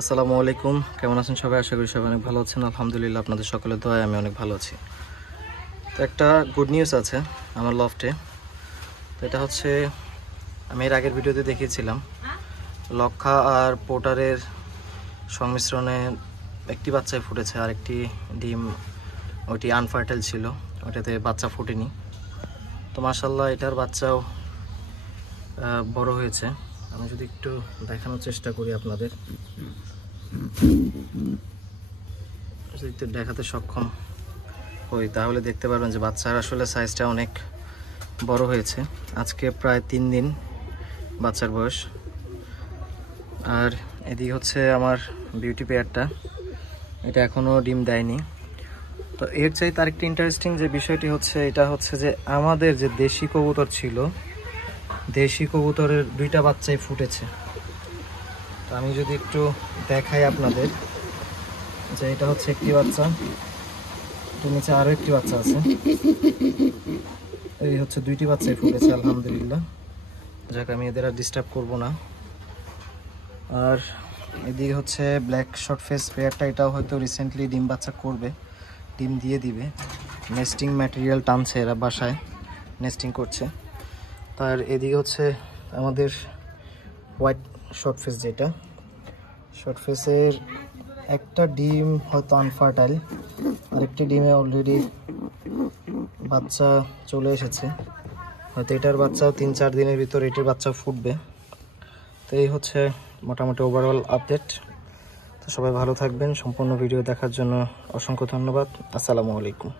আসসালামু আলাইকুম, কেমন আছেন সবাই? আশা করি সবাই অনেক ভালো আছেন। আলহামদুলিল্লাহ, আপনাদের সকলের দোয়ায় আমি অনেক ভালো আছি। তো একটা গুড নিউজ আছে আমার লফটে। তো এটা হচ্ছে, আমি এর আগের ভিডিওতে দেখিয়েছিলাম লক্ষা আর পোটারের সংমিশ্রণে একটি বাচ্চায় ফুটেছে, আর একটি ডিম ওইটি আনফার্টাইল ছিল, ওইটাতে বাচ্চা ফুটেনি। তো মাশাআল্লাহ এটার বাচ্চাও বড় হয়েছে। আমি যদি একটু দেখানোর চেষ্টা করি আপনাদের, যদি দেখাতে সক্ষম হই তাহলে দেখতে পারবেন যে বাচ্চার আসলে সাইজটা অনেক বড় হয়েছে। আজকে প্রায় 3 দিন বাচ্চার বয়স। আর এদিকে হচ্ছে আমার বিউটি পেয়ারটা, এটা এখনও ডিম দেয়নি। তো এর চাইতে আরেকটি ইন্টারেস্টিং যে বিষয়টি হচ্ছে, এটা হচ্ছে যে আমাদের যে দেশি কবুতর ছিল, দেশি কবুতরের 2টা বাচ্চাই ফুটেছে। তো আমি যদি একটু দেখাই আপনাদের, যে এটা হচ্ছে একটি বাচ্চা, এর নিচে আরও একটি বাচ্চা আছে। এই হচ্ছে 2টি বাচ্চাই ফুটেছে আলহামদুলিল্লাহ। যাক, আমি এদের আর ডিস্টার্ব করবো না। আর এদিকে হচ্ছে ব্ল্যাক শর্ট ফেস পেয়ারটা, এটাও হয়তো রিসেন্টলি ডিম বাচ্চা করবে, ডিম দিয়ে দিবে। নেস্টিং ম্যাটেরিয়াল টানছে, এরা বাসায় নেস্টিং করছে। তার এদিকে হচ্ছে আমাদের হোয়াইট শর্ট ফেস, যেটা শর্ট ফেসের একটা ডিম হয়তো আনফার্টাইল, আরেকটি ডিমে অলরেডি বাচ্চা চলে এসেছে। হয়তো এটার বাচ্চাও 3-4 দিনের ভিতর এটার বাচ্চা ফুটবে। তো এই হচ্ছে মোটামুটি ওভারঅল আপডেট। তো সবাই ভালো থাকবেন। সম্পূর্ণ ভিডিও দেখার জন্য অসংখ্য ধন্যবাদ। আসসালামু আলাইকুম।